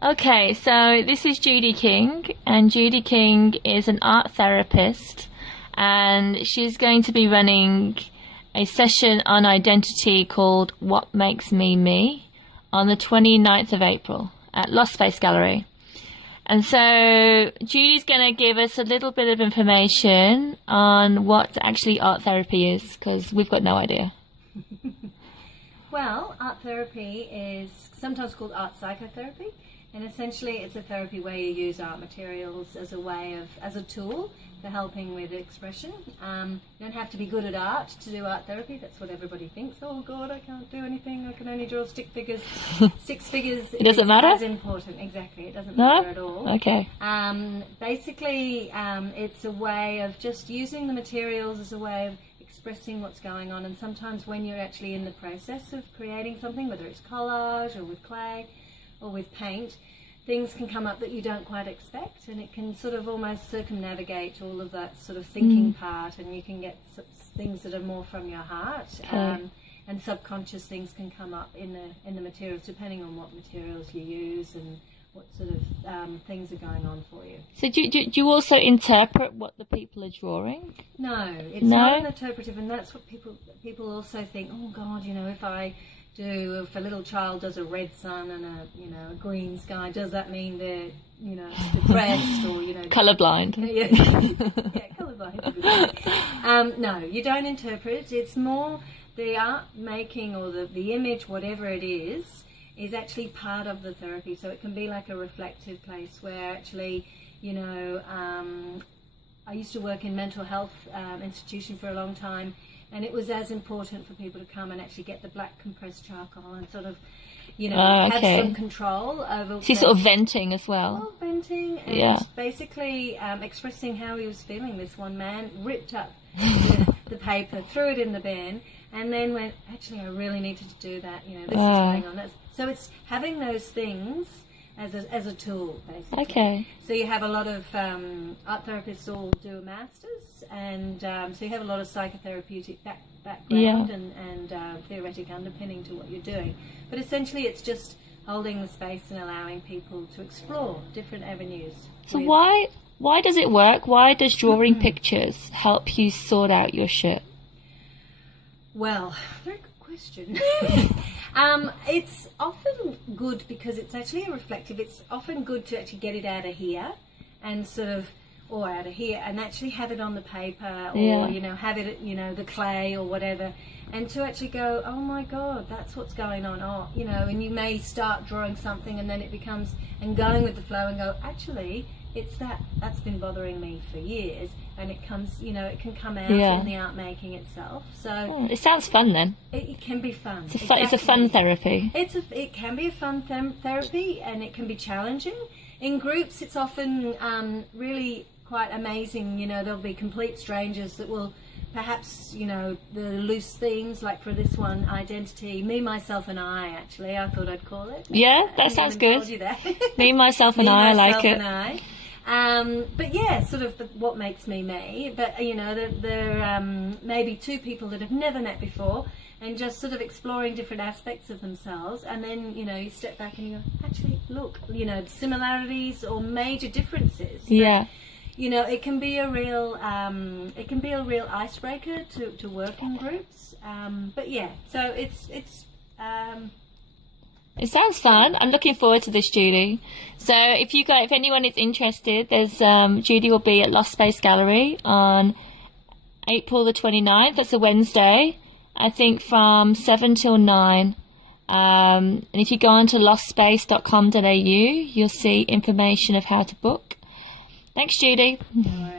Okay, so this is Judy King, and Judy King is an art therapist, and she's going to be running a session on identity called What Makes Me Me on the 29th of April at Lost Space Gallery. And so Judy's going to give us a little bit of information on what actually art therapy is, because we've got no idea. Well, art therapy is sometimes called art psychotherapy, and essentially it's a therapy where you use art materials as a tool for helping with expression. You don't have to be good at art to do art therapy. That's what everybody thinks. Oh God, I can't do anything. I can only draw stick figures. Six figures. It doesn't matter? As important, exactly. It doesn't matter at all. Okay. Basically, it's a way of just using the materials as a way of expressing what's going on. And sometimes when you're actually in the process of creating something, whether it's collage or with clay or with paint, things can come up that you don't quite expect, and it can sort of almost circumnavigate all of that sort of thinking part, and you can get things that are more from your heart, and subconscious things can come up in the materials, depending on what materials you use and what sort of things are going on for you. So do you also interpret what the people are drawing? No, it's not interpretive, and that's what people also think, oh God, you know, if a little child does a red sun and a green sky, does that mean they're depressed or colorblind? Yeah, colorblind. No, you don't interpret. It's more the art making or the image, whatever it is actually part of the therapy. So it can be like a reflective place where actually, I used to work in mental health institution for a long time. And it was as important for people to come and actually get the black compressed charcoal and sort of, have some control over. She's sort of venting as well. Well, venting and basically expressing how he was feeling. This one man ripped up the paper, threw it in the bin, and then went, actually, I really needed to do that. This is going on. So it's having those things as a tool, basically. Okay. So you have a lot of art therapists all do a master's, and so you have a lot of psychotherapeutic background and theoretic underpinning to what you're doing. But essentially it's just holding the space and allowing people to explore different avenues. So why does it work? Why does drawing pictures help you sort out your shit? Well, very good question. It's often good because it's actually a reflective. It's often good to actually get it out of here and or out of here and actually have it on the paper or, have it, the clay or whatever, and to actually go, oh my God, that's what's going on. Oh, and you may start drawing something and then it becomes, and going with the flow and go, actually, it's that's been bothering me for years, and it comes, it can come out in the art making itself. So it sounds fun then. It can be fun. It's a fun therapy. It can be a fun therapy, and it can be challenging. In groups, it's often really quite amazing. There'll be complete strangers that will perhaps, the loose themes, like for this one, identity, me, myself, and I. Actually, I thought I'd call it. Yeah, that sounds good. Told you that. Me, myself, and I like it. And I. But yeah, sort of what makes me me. But there maybe two people that have never met before, and just sort of exploring different aspects of themselves, and then you step back and you go, actually, look, similarities or major differences. Yeah. It can be a real icebreaker to work in groups. But yeah, so it's it sounds fun. I'm looking forward to this, Judy. So if anyone is interested, there's Judy will be at Lost Space Gallery on April the 29th. That's a Wednesday, I think, from 7 till 9. And if you go on to lostspace.com.au, you'll see information of how to book. Thanks, Judy. No worries.